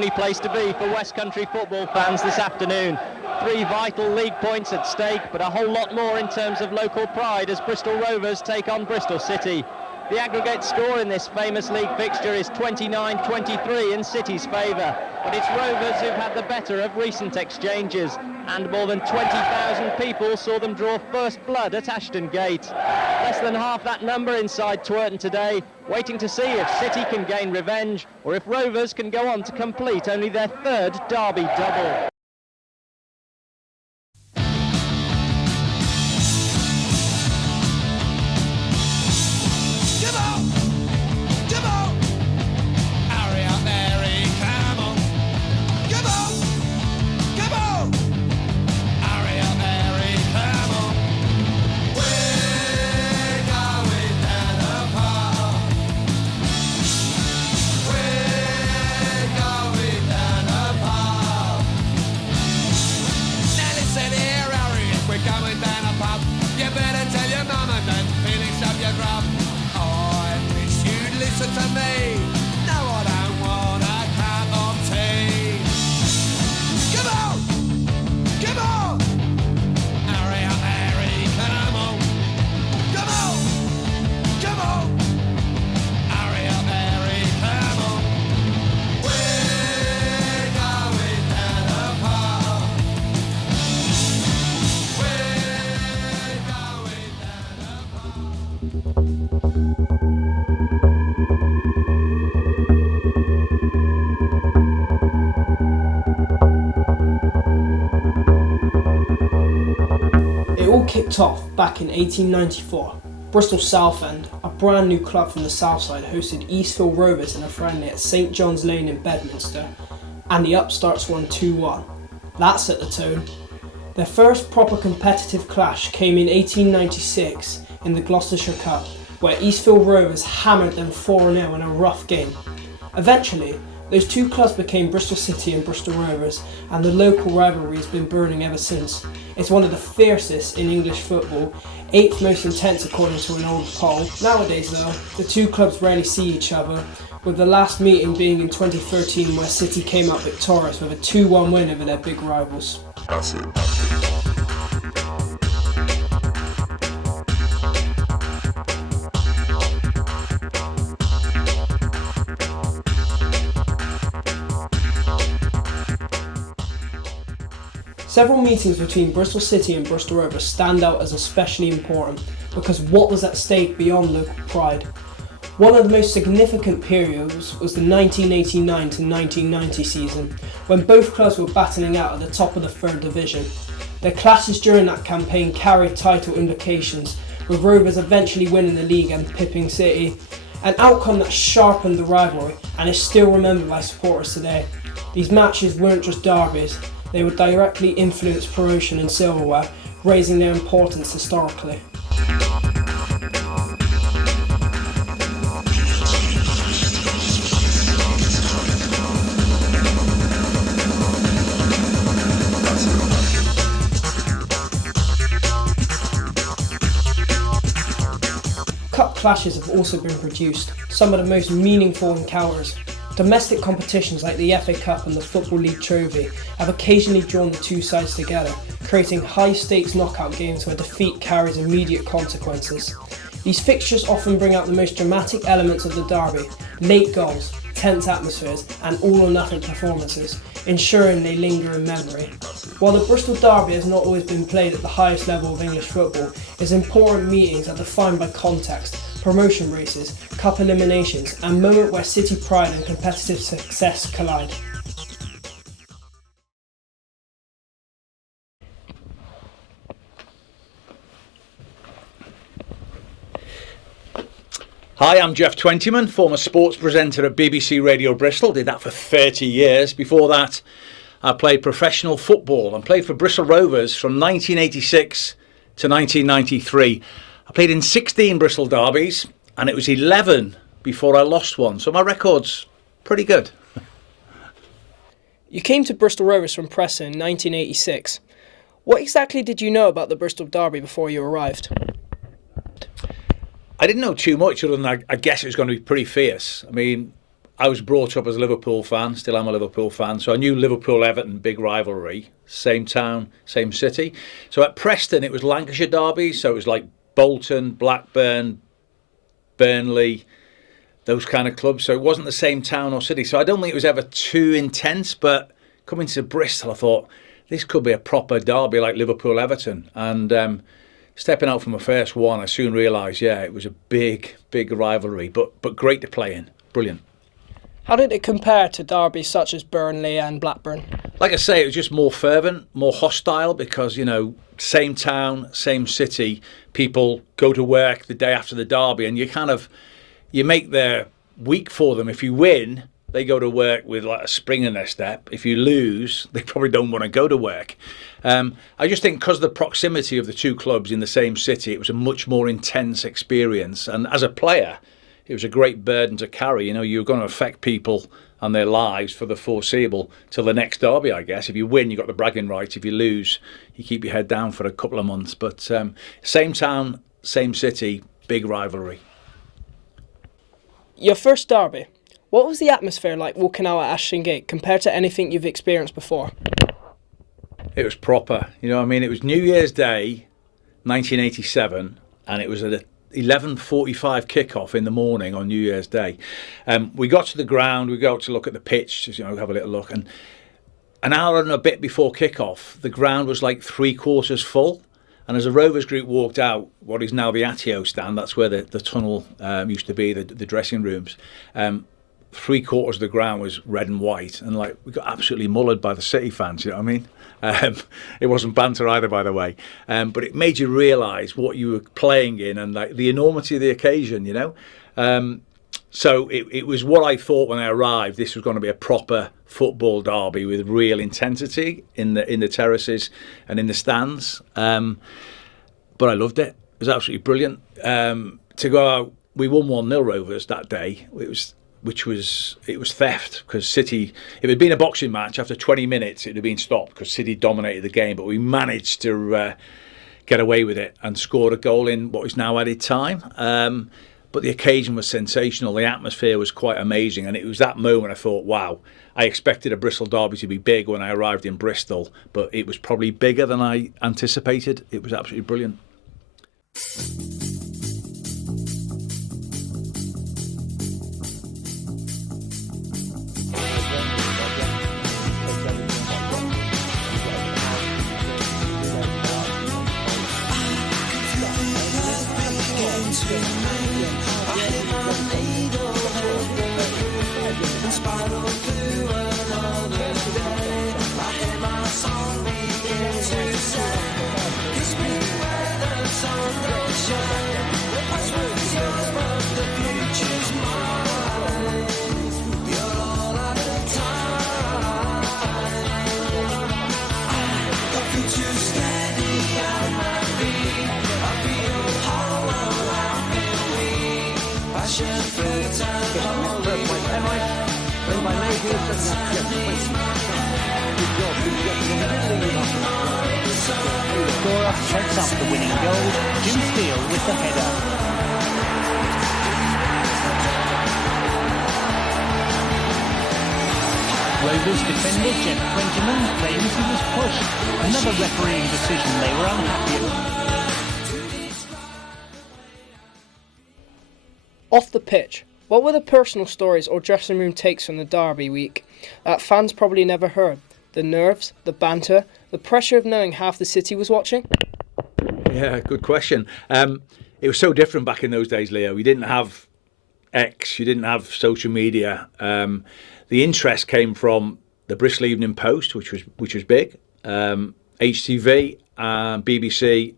Only place to be for West Country football fans this afternoon. 3 vital league points at stake, but a whole lot more in terms of local pride as Bristol Rovers take on Bristol City. The aggregate score in this famous league fixture is 29-23 in City's favour, but it's Rovers who've had the better of recent exchanges, and more than 20,000 people saw them draw first blood at Ashton Gate. Less than half that number inside Twerton today, waiting to see if City can gain revenge or if Rovers can go on to complete only their 3rd derby double. Kicked off back in 1894. Bristol Southend, a brand new club from the south side, hosted Eastville Rovers in a friendly at St John's Lane in Bedminster, and the upstarts won 2-1. That set the tone. Their first proper competitive clash came in 1896 in the Gloucestershire Cup, where Eastville Rovers hammered them 4-0 in a rough game. Eventually, those two clubs became Bristol City and Bristol Rovers, and the local rivalry has been burning ever since. It's one of the fiercest in English football, 8th most intense according to an old poll. Nowadays though, the two clubs rarely see each other, with the last meeting being in 2013 where City came out victorious with a 2-1 win over their big rivals. Several meetings between Bristol City and Bristol Rovers stand out as especially important because what was at stake beyond local pride. One of the most significant periods was the 1989 to 1990 season, when both clubs were battling out at the top of the 3rd Division. Their clashes during that campaign carried title implications, with Rovers eventually winning the league and pipping City, an outcome that sharpened the rivalry and is still remembered by supporters today. These matches weren't just derbies. They would directly influence promotion and silverware, raising their importance historically. Cup clashes have also been produced, some of the most meaningful encounters. Domestic competitions like the FA Cup and the Football League Trophy have occasionally drawn the two sides together, creating high-stakes knockout games where defeat carries immediate consequences. These fixtures often bring out the most dramatic elements of the derby, late goals, tense atmospheres and all-or-nothing performances, ensuring they linger in memory. While the Bristol derby has not always been played at the highest level of English football, its important meetings are defined by context, promotion races, cup eliminations, and a moment where city pride and competitive success collide. Hi, I'm Geoff Twentyman, former sports presenter at BBC Radio Bristol. Did that for 30 years. Before that, I played professional football and played for Bristol Rovers from 1986 to 1993. I played in 16 Bristol derbies, and it was 11 before I lost one. So my record's pretty good. You came to Bristol Rovers from Preston in 1986. What exactly did you know about the Bristol derby before you arrived? I didn't know too much other than I guess it was going to be pretty fierce. I mean, I was brought up as a Liverpool fan, still am a Liverpool fan, so I knew Liverpool-Everton, big rivalry, same town, same city. So at Preston, it was Lancashire derbies, so it was like Bolton, Blackburn, Burnley, those kind of clubs. So it wasn't the same town or city. So I don't think it was ever too intense, but coming to Bristol, I thought, this could be a proper derby like Liverpool-Everton. And stepping out from the first one, I soon realised, it was a big, big rivalry, but great to play in. Brilliant. How did it compare to derbies such as Burnley and Blackburn? Like I say, it was just more fervent, more hostile because, same town, same city, people go to work the day after the derby and you make their week for them. If you win, they go to work with like a spring in their step. If you lose, they probably don't want to go to work. I just think because of the proximity of the two clubs in the same city, it was a much more intense experience. And as a player, it was a great burden to carry. You're going to affect people and their lives for the foreseeable till the next derby, I guess. If you win, you've got the bragging rights. If you lose, you keep your head down for a couple of months. But same town, same city, big rivalry. Your first derby. What was the atmosphere like walking out at Ashton Gate compared to anything you've experienced before? It was proper. It was New Year's Day, 1987, and it was at 11:45 kickoff in the morning on New Year's Day. We got to the ground, we go to look at the pitch, just, have a little look, and an hour and a bit before kickoff, the ground was like 3/4 full. And as the Rovers group walked out, what is now the Atio stand, that's where the tunnel used to be, the dressing rooms, 3/4 of the ground was red and white, and we got absolutely mullered by the City fans. You know what I mean? It wasn't banter either, by the way, but it made you realise what you were playing in and the enormity of the occasion. So it was what I thought when I arrived. This was going to be a proper football derby with real intensity in the terraces and in the stands. But I loved it. It was absolutely brilliant. To go out, we won 1-0 Rovers that day. It was theft because City, if it had been a boxing match, after 20 minutes it would have been stopped because City dominated the game, but we managed to get away with it and scored a goal in what is now added time. But the occasion was sensational, the atmosphere was quite amazing, and it was that moment I thought, wow, I expected a Bristol derby to be big when I arrived in Bristol, but it was probably bigger than I anticipated. It was absolutely brilliant. Scorer sets up the winning goal. Jim Steele with the header. Rovers defender Geoff Twentyman claims he was pushed. Another refereeing decision they were unhappy with. Off the pitch, what were the personal stories or dressing room takes from the derby week that fans probably never heard? The nerves, the banter, the pressure of knowing half the city was watching? Yeah, good question. It was so different back in those days, Leo. You didn't have X, you didn't have social media. The interest came from the Bristol Evening Post, which was big, HTV, BBC,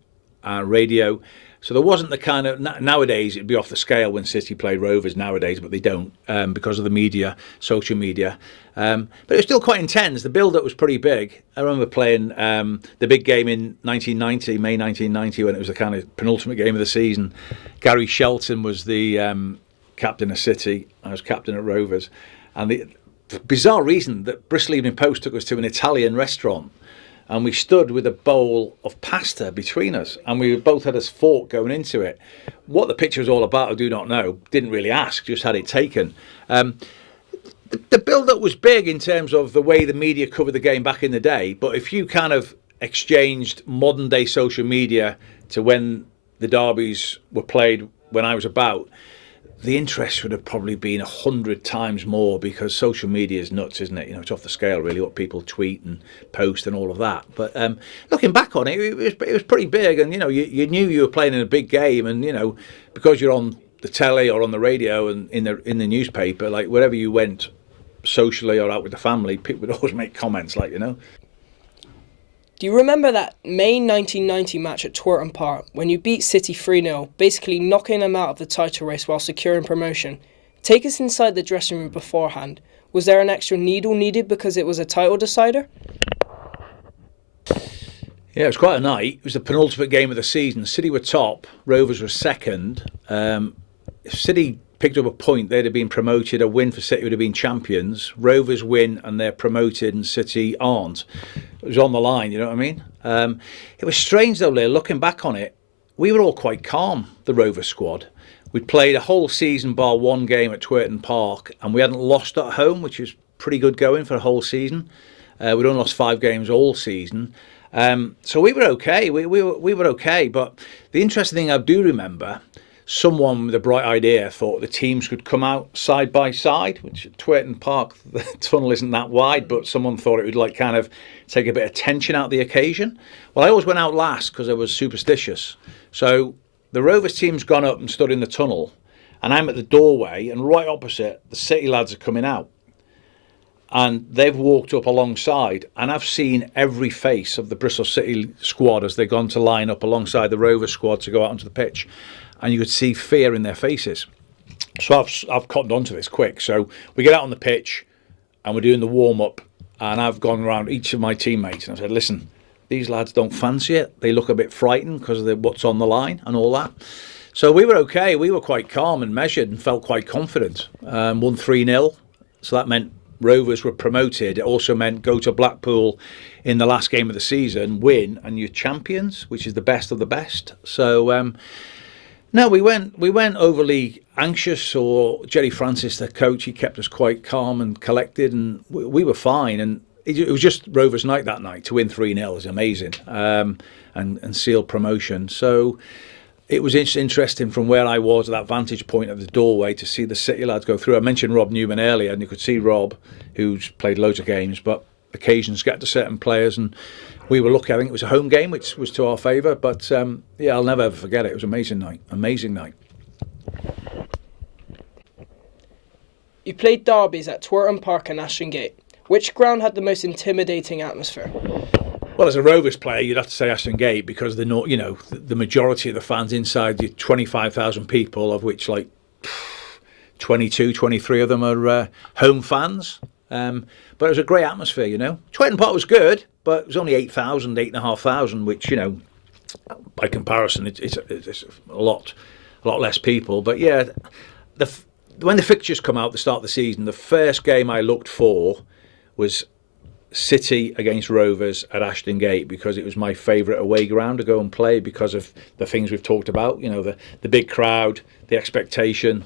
radio. So there wasn't the kind of, nowadays it'd be off the scale when City played Rovers nowadays, but they don't because of the media, social media. But it was still quite intense. The build-up was pretty big. I remember playing the big game in 1990, May 1990, when it was the kind of penultimate game of the season. Gary Shelton was the captain of City. I was captain at Rovers. And the bizarre reason that Bristol Evening Post took us to an Italian restaurant, and we stood with a bowl of pasta between us, and we both had a fork going into it. What the picture was all about, I do not know. Didn't really ask, just had it taken. the build-up was big in terms of the way the media covered the game back in the day. But if you kind of exchanged modern-day social media to when the derbies were played when I was about, the interest would have probably been 100 times more, because social media is nuts, isn't it? It's off the scale, really, what people tweet and post and all of that. But looking back on it, it was pretty big, and you knew you were playing in a big game, and because you're on the telly or on the radio and in the newspaper, like wherever you went, socially or out with the family, people would always make comments like. Do you remember that May 1990 match at Twerton Park when you beat City 3-0, basically knocking them out of the title race while securing promotion? Take us inside the dressing room beforehand. Was there an extra needle needed because it was a title decider? Yeah, it was quite a night. It was the penultimate game of the season. City were top, Rovers were second. If City picked up a point, they'd have been promoted. A win for City would have been champions. Rovers win and they're promoted, and City aren't. It was on the line, you know what I mean? It was strange though, Leah, looking back on it, we were all quite calm, the Rovers squad. We'd played a whole season bar one game at Twerton Park, and we hadn't lost at home, which was pretty good going for a whole season. We'd only lost 5 games all season. So we were okay. We were okay. But the interesting thing I do remember, someone with a bright idea thought the teams could come out side by side, which at Twerton Park, the tunnel isn't that wide, but someone thought it would kind of take a bit of tension out of the occasion. Well, I always went out last because I was superstitious. So the Rovers team's gone up and stood in the tunnel, and I'm at the doorway, and right opposite, the City lads are coming out. And they've walked up alongside, and I've seen every face of the Bristol City squad as they've gone to line up alongside the Rovers squad to go out onto the pitch. And you could see fear in their faces. So I've cottoned onto this quick. So we get out on the pitch and we're doing the warm-up, and I've gone around each of my teammates and I've said, listen, these lads don't fancy it. They look a bit frightened because of what's on the line and all that. So we were okay. We were quite calm and measured and felt quite confident. Won 3-0. So that meant Rovers were promoted. It also meant go to Blackpool in the last game of the season, win, and you're champions, which is the best of the best. So no, we weren't overly anxious, or Jerry Francis, the coach, he kept us quite calm and collected, and we were fine. And it was just Rovers' night that night. To win 3-0 is amazing, and seal promotion. So it was interesting from where I was at that vantage point of the doorway to see the City lads go through. I mentioned Rob Newman earlier, and you could see Rob, who's played loads of games, but occasions get to certain players, and we were lucky. I think it was a home game, which was to our favour. But yeah, I'll never ever forget it. It was an amazing night. You played derbies at Twerton Park and Ashton Gate. Which ground had the most intimidating atmosphere? Well, as a Rovers player, you'd have to say Ashton Gate, because the majority of the fans inside, the 25,000 people, of which like 22, 23 of them are home fans. But it was a great atmosphere, Twerton Park was good, but it was only 8,000, 8,500, which, by comparison, it's a lot less people. But yeah, when the fixtures come out at the start of the season, the first game I looked for was City against Rovers at Ashton Gate, because it was my favourite away ground to go and play because of the things we've talked about, the big crowd, the expectation,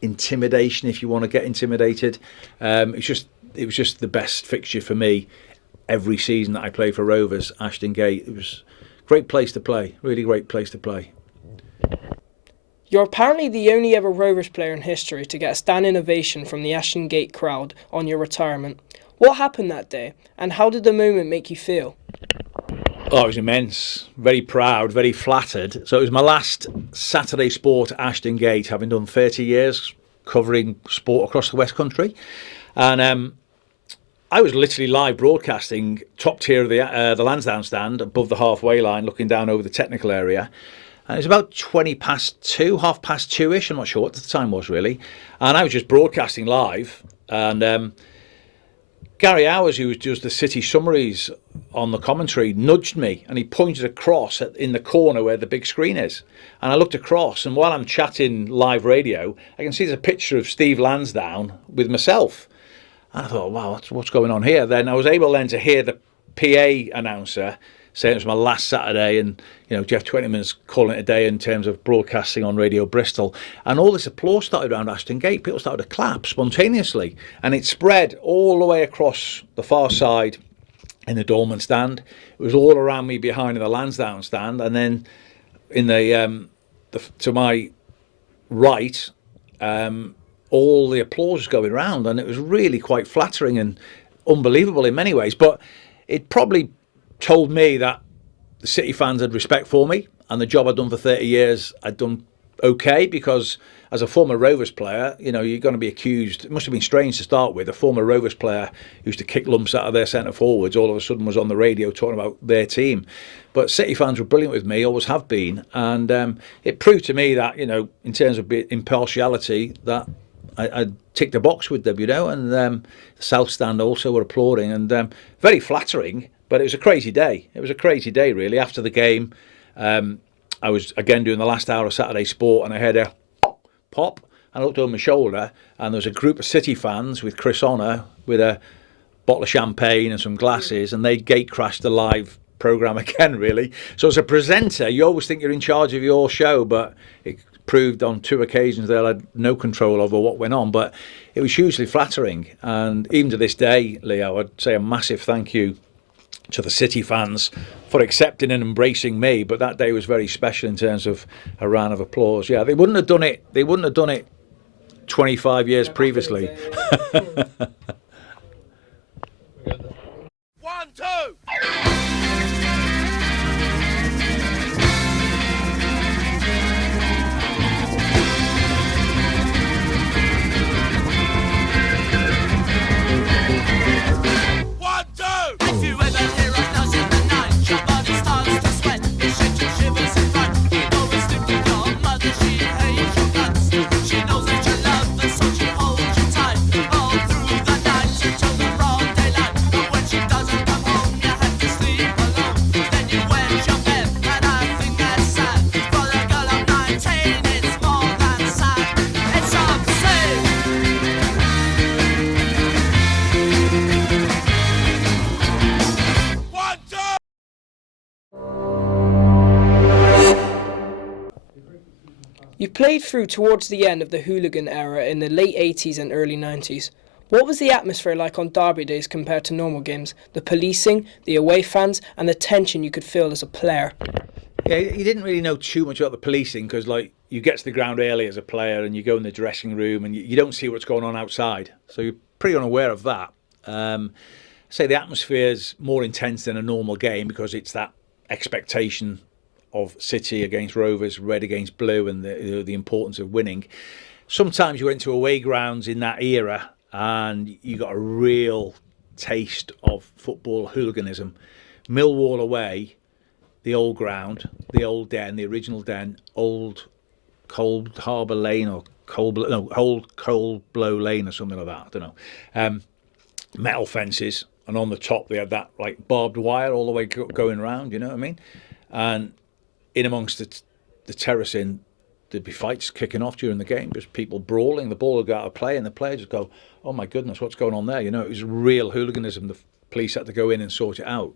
intimidation if you want to get intimidated. It was just the best fixture for me every season that I played for Rovers. Ashton Gate, it was a great place to play, really great place to play. You're apparently the only ever Rovers player in history to get a standing ovation from the Ashton Gate crowd on your retirement. What happened that day, and how did the moment make you feel? Oh, it was immense. Very proud, very flattered. So it was my last Saturday sport at Ashton Gate, having done 30 years covering sport across the West Country. And I was literally live broadcasting top tier of the Lansdowne stand above the halfway line, looking down over the technical area. And it was about 20 past 2, half past 2-ish. I'm not sure what the time was really. And I was just broadcasting live. And Gary Howers, who does the City summaries on the commentary, nudged me, and he pointed across in the corner where the big screen is. And I looked across, and while I'm chatting live radio, I can see there's a picture of Steve Lansdowne with myself. And I thought, wow, what's going on here? Then I was able then to hear the PA announcer saying it was my last Saturday, and Geoff Twentyman's calling it a day in terms of broadcasting on Radio Bristol, and all this applause started around Ashton Gate. People started to clap spontaneously, and it spread all the way across the far side in the Dorman stand. It was all around me behind in the Lansdowne stand, and then in the to my right, all the applause was going around, and it was really quite flattering and unbelievable in many ways. But it probably told me that the City fans had respect for me, and the job I'd done for 30 years, I'd done okay, because as a former Rovers player, you're going to be accused. It must have been strange to start with. A former Rovers player who used to kick lumps out of their centre forwards all of a sudden was on the radio talking about their team. But City fans were brilliant with me, always have been, and it proved to me that, in terms of impartiality, that I ticked a box with them, and the South Stand also were applauding, and very flattering. But it was a crazy day. It was a crazy day, really. After the game, I was again doing the last hour of Saturday Sport, and I heard a pop, and I looked over my shoulder, and there was a group of City fans with Chris Honor with a bottle of champagne and some glasses, and they gate crashed the live programme again, really. So as a presenter, you always think you're in charge of your show, but it proved on 2 occasions that I had no control over what went on. But it was hugely flattering, and even to this day, Leo, I'd say a massive thank you to the City fans for accepting and embracing me. But that day was very special in terms of a round of applause. Yeah, they wouldn't have done it 25 years previously. 1, 2. If you ever hear a noise in the night, your body starts to sweat, you shake your shivers in front. You know it's with your mother, she hates your guts. She knows that you love her, so she holds you tight all through the night until the broad daylight. But when she doesn't come home, you have to sleep alone. Then you wet your bed, and I think that's sad. For a girl of 19, it's more than sad. It's absurd. You played through towards the end of the hooligan era in the late 80s and early 90s. What was the atmosphere like on derby days compared to normal games? The policing, the away fans, and the tension you could feel as a player? Yeah, you didn't really know too much about the policing, because you get to the ground early as a player and you go in the dressing room and you don't see what's going on outside. So you're pretty unaware of that. Say the atmosphere is more intense than a normal game, because it's that expectation of City against Rovers, red against blue, and the importance of winning. Sometimes you went to away grounds in that era and you got a real taste of football hooliganism. Millwall away, the old ground, the old den, the original den, old Cold Harbour Lane or old Cold Blow Lane or something like that, I don't know. Metal fences, and on the top they had that like barbed wire all the way going around, you know what I mean? And in amongst the terracing, there'd be fights kicking off during the game, just people brawling. The ball would go out of play, and the players would go, "Oh my goodness, what's going on there?" It was real hooliganism. The police had to go in and sort it out.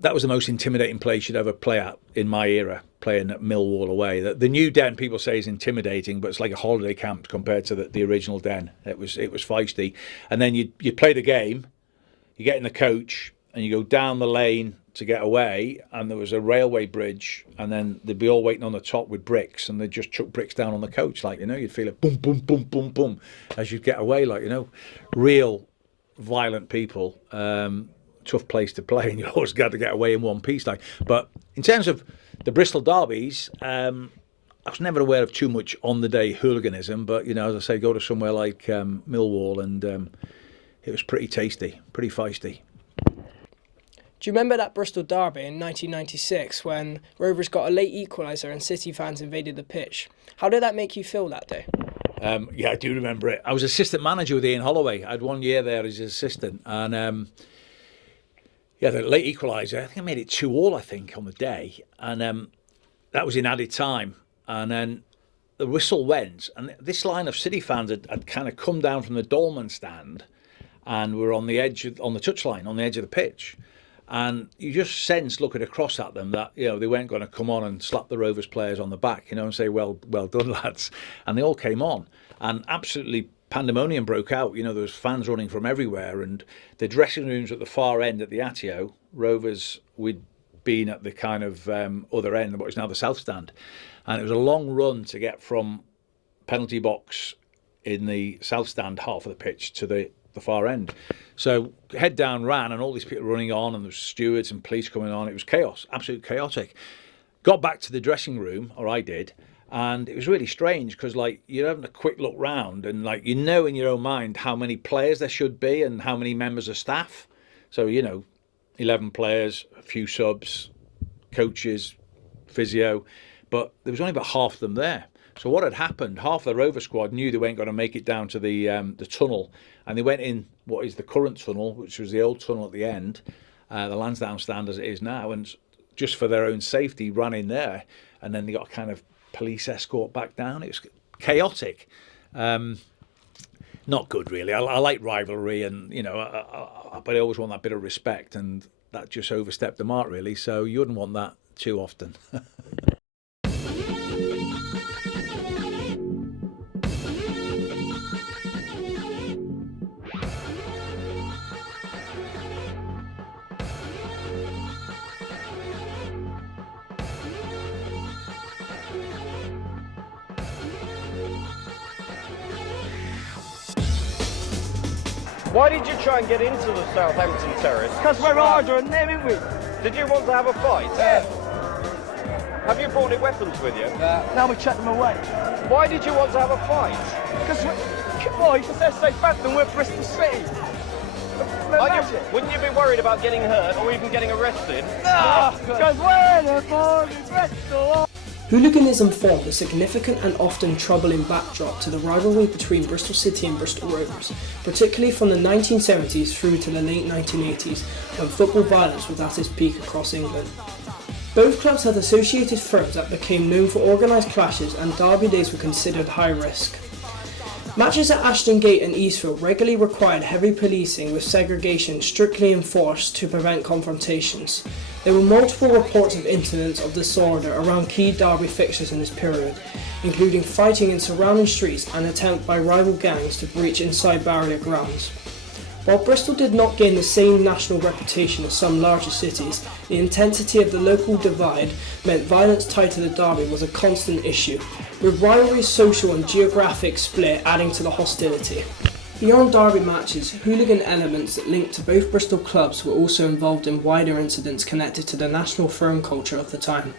That was the most intimidating place you'd ever play at in my era, playing at Millwall away. The new den, people say, is intimidating, but it's like a holiday camp compared to the original den. It was feisty. And then you play the game, you get in the coach, and you go down the lane to get away, and there was a railway bridge, and then they'd be all waiting on the top with bricks, and they'd just chuck bricks down on the coach, you'd feel it boom, boom, boom, boom, boom, as you'd get away, real violent people. Tough place to play, and you always got to get away in one piece. But in terms of the Bristol derbies, I was never aware of too much on the day hooliganism, but as I say, go to somewhere like Millwall, and it was pretty tasty, pretty feisty. Do you remember that Bristol derby in 1996 when Rovers got a late equaliser and City fans invaded the pitch? How did that make you feel that day? Yeah, I do remember it. I was assistant manager with Ian Holloway. I had 1 year there as assistant, and the late equaliser, I think I made it 2-2, I think, on the day, and that was in added time, and then the whistle went, and this line of City fans had kind of come down from the Dolman stand, and were on the touchline, on the edge of the pitch. And you just sense looking across at them that, you know, they weren't going to come on and slap the Rovers players on the back, you know, and say, well done, lads. And they all came on, and absolutely pandemonium broke out. You know, there was fans running from everywhere, and the dressing rooms at the far end at the Atio, Rovers, we'd been at the kind of other end, what is now the South Stand. And it was a long run to get from penalty box in the South Stand half of the pitch to the far end. So head down ran, and all these people running on, and there was stewards and police coming on. It was chaos, absolute chaotic. Got back to the dressing room, or I did, and it was really strange because, like, you're having a quick look round, and, like, you know in your own mind how many players there should be and how many members of staff. So, you know, 11 players, a few subs, coaches, physio, but there was only about half of them there. So what had happened, half the Rover squad knew they weren't going to make it down to the tunnel, and they went in what is the current tunnel, which was the old tunnel at the end, the Lansdowne stand as it is now, and just for their own safety ran in there, and then they got a kind of police escort back down. It was chaotic. Not good, really. I like rivalry, and, you know, but I always want that bit of respect, and that just overstepped the mark, really, so you wouldn't want that too often. Why did you try and get into the Southampton terrace? Because we're harder than them, ain't we? Did you want to have a fight? Yeah. Have you brought any weapons with you? Now we chuck them away. Why did you want to have a fight? Because they're Southampton, we're Bristol City. Wouldn't you be worried about getting hurt or even getting arrested? No, because we're the boys in Bristol. Hooliganism formed a significant and often troubling backdrop to the rivalry between Bristol City and Bristol Rovers, particularly from the 1970s through to the late 1980s, when football violence was at its peak across England. Both clubs had associated firms that became known for organised clashes, and derby days were considered high risk. Matches at Ashton Gate and Eastfield regularly required heavy policing, with segregation strictly enforced to prevent confrontations. There were multiple reports of incidents of disorder around key derby fixtures in this period, including fighting in surrounding streets and attempt by rival gangs to breach inside barrier grounds. While Bristol did not gain the same national reputation as some larger cities, the intensity of the local divide meant violence tied to the derby was a constant issue, with rivalry's social and geographic split adding to the hostility. Beyond derby matches, hooligan elements that linked to both Bristol clubs were also involved in wider incidents connected to the national firm culture of the time.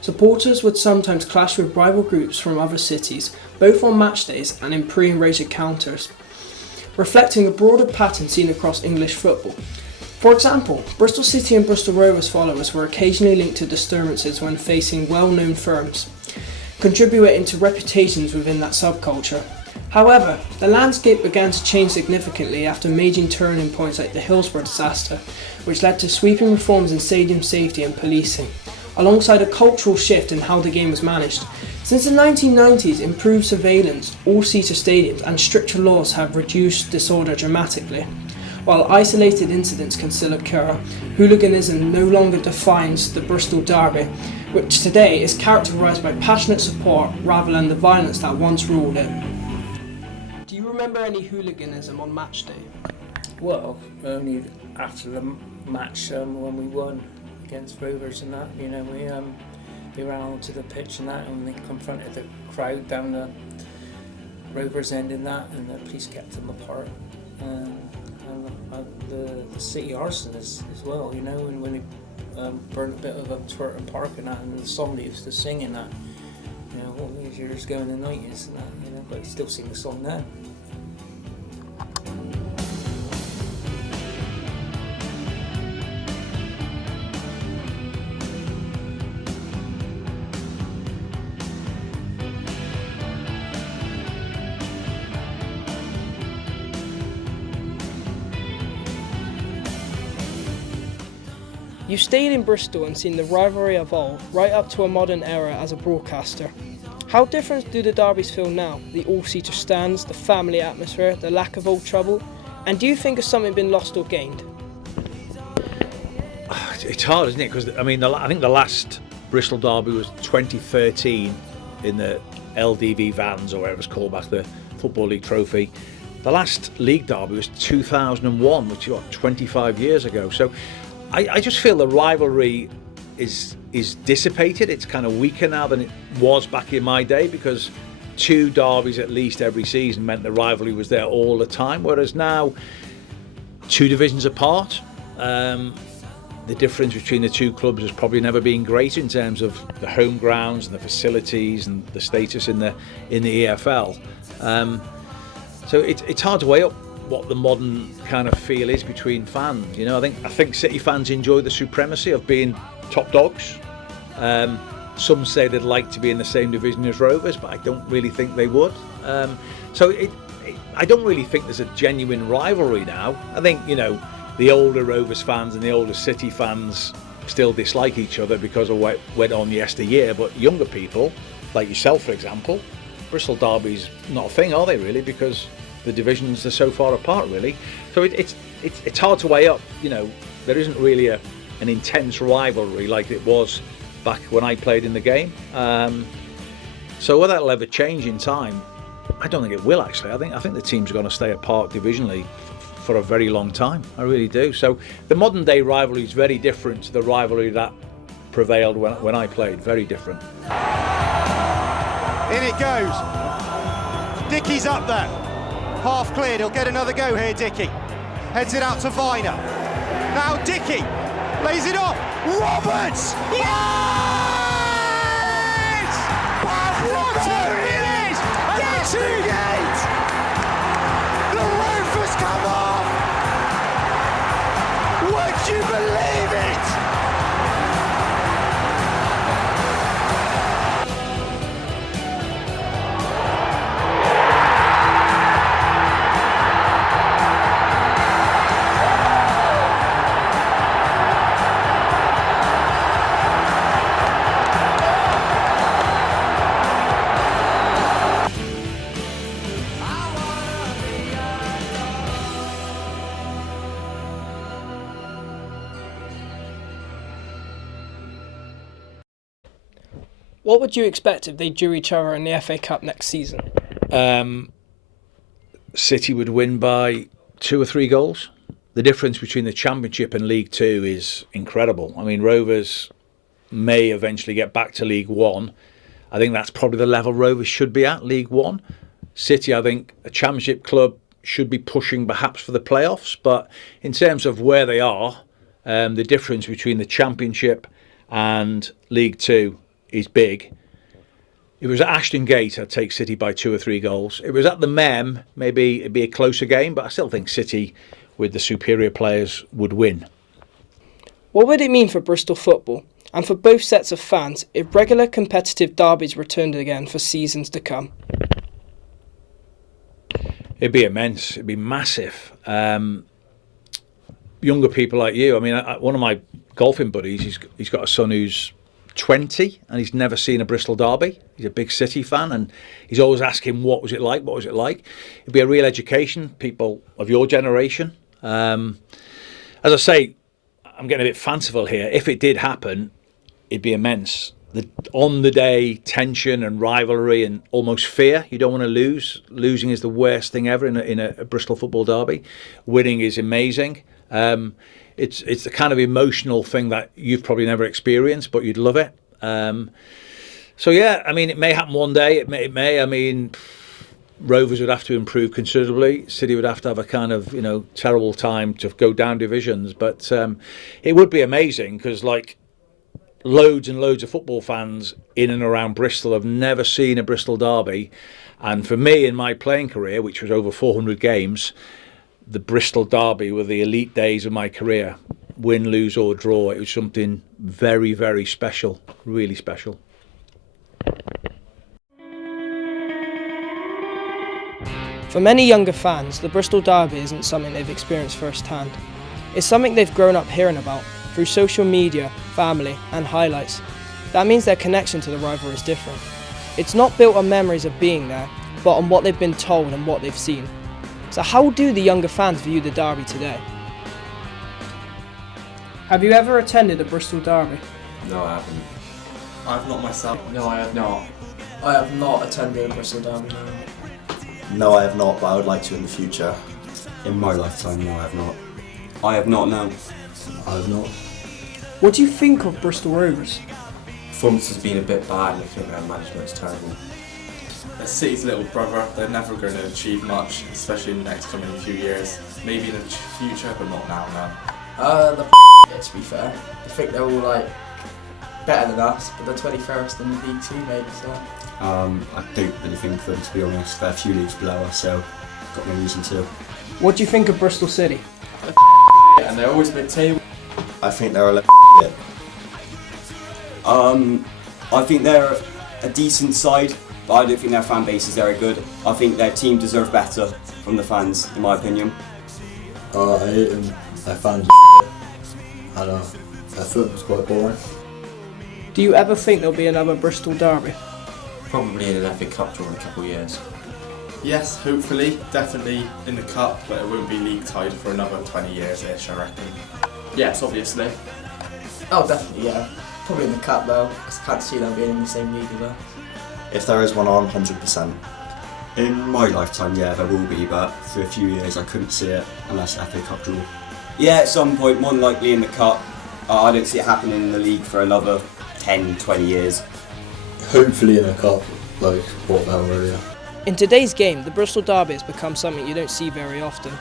Supporters would sometimes clash with rival groups from other cities, both on match days and in pre and race encounters, reflecting a broader pattern seen across English football. For example, Bristol City and Bristol Rovers followers were occasionally linked to disturbances when facing well-known firms, contributing to reputations within that subculture. However, the landscape began to change significantly after major turning points like the Hillsborough disaster, which led to sweeping reforms in stadium safety and policing, alongside a cultural shift in how the game was managed. Since the 1990s, improved surveillance, all-seater stadiums and stricter laws have reduced disorder dramatically. While isolated incidents can still occur, hooliganism no longer defines the Bristol Derby, which today is characterised by passionate support rather than the violence that once ruled it. Do you remember any hooliganism on match day? Well, only after the match when we won against Rovers and that, you know, we ran onto the pitch and that, and they confronted the crowd down the Rovers end in that, and the police kept them apart. And the city arson as well, you know, and when they burned a bit of a Twerton Park and that, and the song they used to sing in that, you know, all these years ago in the 90s and that, you know, but you still sing the song now. You've stayed in Bristol and seen the rivalry evolve right up to a modern era as a broadcaster. How different do the derbies feel now? The all-seater stands, the family atmosphere, the lack of old trouble? And do you think has something been lost or gained? It's hard, isn't it? Because I mean, I think the last Bristol derby was 2013 in the LDV Vans, or whatever it was called back, the Football League Trophy. The last league derby was 2001, which is 25 years ago. So I just feel the rivalry is dissipated. It's kind of weaker now than it was back in my day, because 2 derbies at least every season meant the rivalry was there all the time, whereas now 2 divisions apart, the difference between the 2 clubs has probably never been greater in terms of the home grounds and the facilities and the status in the EFL. So it's hard to weigh up what the modern kind of feel is between fans. You know, I think City fans enjoy the supremacy of being top dogs. Some say they'd like to be in the same division as Rovers, but I don't really think they would. So I don't really think there's a genuine rivalry now. I think, you know, the older Rovers fans and the older City fans still dislike each other because of what went on yesteryear, but younger people, like yourself for example, Bristol derby's not a thing, are they really? Because the divisions are so far apart, really. So it's hard to weigh up. You know, there isn't really an intense rivalry like it was back when I played in the game. So whether that'll ever change in time, I don't think it will. Actually, I think the teams are going to stay apart divisionally for a very long time. I really do. So the modern day rivalry is very different to the rivalry that prevailed when I played. Very different. In it goes. Dickie's up there. Half cleared. He'll get another go here, Dickie. Heads it out to Viner. Now Dickie lays it off. Roberts! Yes! What a finish! Yes! The roof has come off! Would you believe it? What would you expect if they drew each other in the FA Cup next season? City would win by 2 or 3 goals. The difference between the Championship and League 2 is incredible. I mean, Rovers may eventually get back to League 1. I think that's probably the level Rovers should be at, League 1. City, I think, a Championship club, should be pushing perhaps for the playoffs. But in terms of where they are, the difference between the Championship and League 2 is big. If it was at Ashton Gate, I'd take City by 2 or 3 goals. If it was at the Mem, maybe it'd be a closer game, but I still think City, with the superior players, would win. What would it mean for Bristol football and for both sets of fans if regular competitive derbies returned again for seasons to come? It'd be immense. It'd be massive. Younger people like you, I mean, one of my golfing buddies, he's got a son who's 20 and he's never seen a Bristol derby. He's a big City fan and he's always asking, what was it like? It'd be a real education, people of your generation. As I say, I'm getting a bit fanciful here. If it did happen, it'd be immense. The on-the-day tension and rivalry and almost fear. You don't want to lose. Losing is the worst thing ever in a Bristol football derby. Winning is amazing. It's the kind of emotional thing that you've probably never experienced, but you'd love it. So yeah, I mean, it may happen one day. It may. I mean, Rovers would have to improve considerably. City would have to have a kind of, you know, terrible time to go down divisions. But it would be amazing because, like, loads and loads of football fans in and around Bristol have never seen a Bristol derby. And for me, in my playing career, which was over 400 games, the Bristol derby were the elite days of my career. Win, lose or draw, it was something very, very special, really special. For many younger fans, the Bristol derby isn't something they've experienced firsthand. It's something they've grown up hearing about through social media, family and highlights. That means their connection to the rivalry is different. It's not built on memories of being there, but on what they've been told and what they've seen. So how do the younger fans view the derby today? Have you ever attended a Bristol derby? No, I haven't. I've not myself. No, I have not. I have not attended a Bristol derby. No, I have not, but I would like to in the future. In my lifetime, no, I have not. I have not, no. I have not. What do you think of Bristol Rovers? Performance has been a bit bad and I think their management is terrible. They're City's little brother. They're never going to achieve much, especially in the next coming few years. Maybe in the future, but not now. To be fair, I think they're all like better than us, but they're 21st in League 2 maybe, so. I don't really think of them, to be honest. They're a few leagues below us, so got no reason to. What do you think of Bristol City? And they're always mid-table. I think they're a little bit. I think they're a decent side, but I don't think their fan base is very good. I think their team deserve better from the fans, in my opinion. I hate them. Their fans are and their football's quite boring. Do you ever think there'll be another Bristol derby? Probably in an FA Cup draw in a couple of years. Yes, hopefully, definitely in the cup, but it won't be league tied for another 20 years-ish, I reckon. Yes, obviously. Oh, definitely, yeah. Probably in the cup though, because I can't see them being in the same league as us. If there is one on, 100%. In my lifetime, yeah, there will be, but for a few years I couldn't see it unless FA Cup draw. Yeah, at some point, more than likely in the cup. I don't see it happening in the league for another 10, 20 years. Hopefully in a cup, like what the hell really. In today's game, the Bristol derby has become something you don't see very often.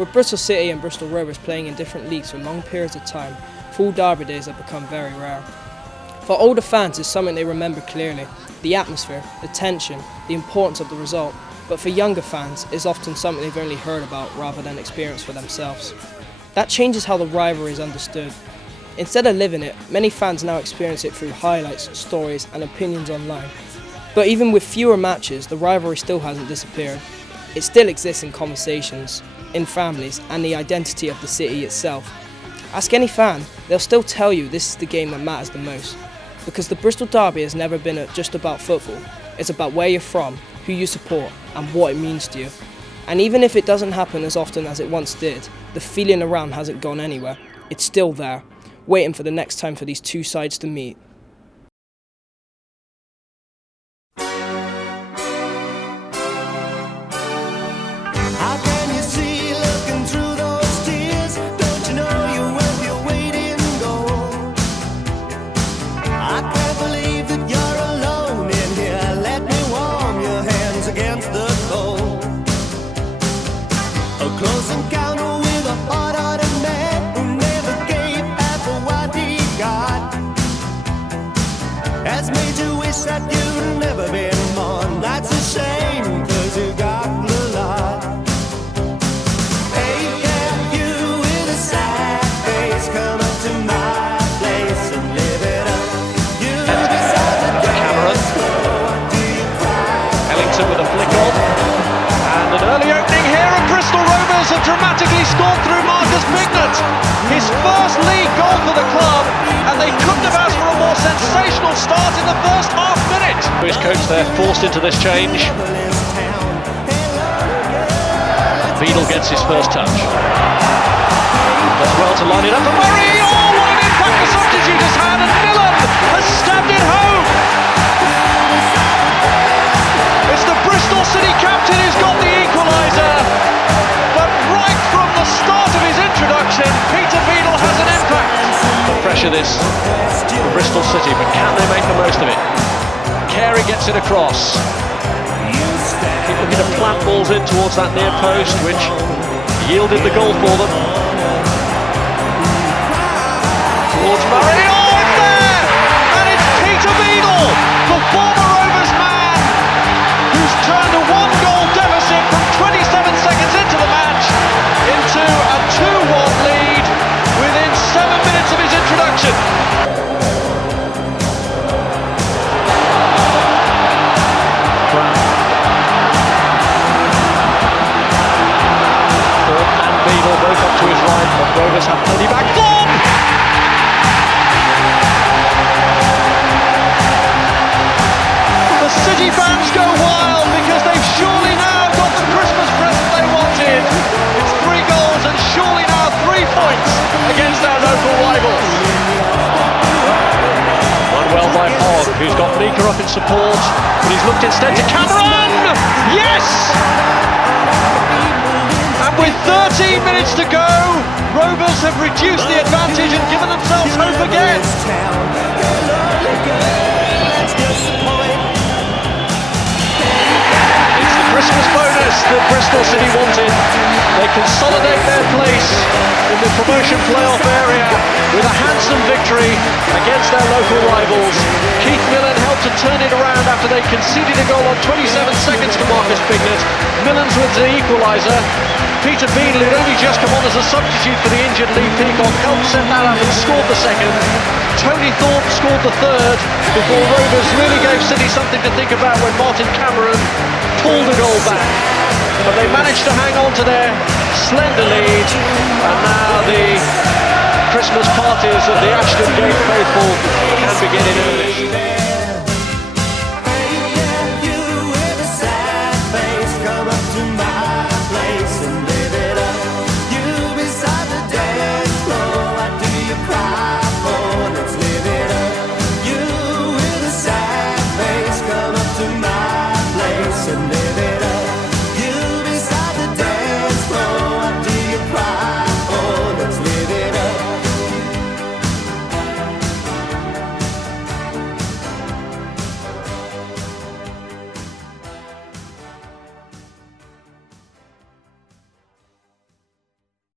With Bristol City and Bristol Rovers playing in different leagues for long periods of time, full derby days have become very rare. For older fans, it's something they remember clearly: the atmosphere, the tension, the importance of the result. But for younger fans, it's often something they've only heard about rather than experienced for themselves. That changes how the rivalry is understood. Instead of living it, many fans now experience it through highlights, stories and opinions online. But even with fewer matches, the rivalry still hasn't disappeared. It still exists in conversations, in families and the identity of the city itself. Ask any fan, they'll still tell you this is the game that matters the most. Because the Bristol derby has never been just about football. It's about where you're from, who you support and what it means to you. And even if it doesn't happen as often as it once did, the feeling around hasn't gone anywhere. It's still there, waiting for the next time for these two sides to meet. How can you see looking through those tears? Don't you know you're worth your weight in gold? I can't believe that you're alone in here. Let me warm your hands against the cold. A close encounter with a hard-hearted man who never gave half of what he got. Has made you wish that you'd never been born. That's a shame, 'cause you got the lot. Hey, yeah, you with a sad face, come up to my place and live it up. You decided to Cameron. Ellington with a flick on. And an early opening here, and Bristol Rovers have dramatically scored through Marcus Bignett. His first league goal for the club, and they couldn't have asked for a more sensational start in the first half minute. His coach there forced into this change. Beadle gets his first touch. Does well to line it up for Murray. Oh, what an impact the substitute has had, and Millen has stabbed it home. It's the Bristol City captain who's got the equaliser. But right from the start of his introduction, Peter Beadle has an impact. The pressure this for Bristol City, but can they make the most of it? Carey gets it across. Keep looking to plant balls in towards that near post, which yielded the goal for them. Towards Murray, oh, it's there! And it's Peter Beadle, the former Rovers man, who's turned a one-goal deficit from 27 seconds into the match into a 2-1 lead within 7 minutes of his introduction. Beadle both up to his right, but Rovers have plenty back. Bob! The City fans go wild because they've surely now got the Christmas present they wanted. It's 3 goals and surely now 3 points against their local rivals. who's got Mika up in support, but he's looked instead to Cameron! Yes! And with 13 minutes to go, Rovers have reduced the advantage and given themselves hope again. It's the Christmas bonus that Bristol City wanted. They consolidate their place in the promotion playoff area with a handsome victory against their local rivals. Keith Millen helped to turn it around after they conceded a goal on 27 seconds to Marcus Bignett. Millen's was the equaliser. Peter Beadle, who'd only just come on as a substitute for the injured Lee Peacock, helped set that up and scored the second. Tony Thorpe scored the third before Rovers really gave City something to think about when Martin Cameron pulled the goal back. But they managed to hang on to their slender lead, and now the Christmas parties of the Ashton Gate faithful can begin in earnest.